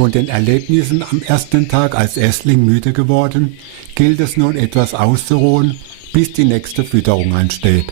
Von den Erlebnissen am ersten Tag als Erstling müde geworden, gilt es nun etwas auszuruhen, bis die nächste Fütterung ansteht.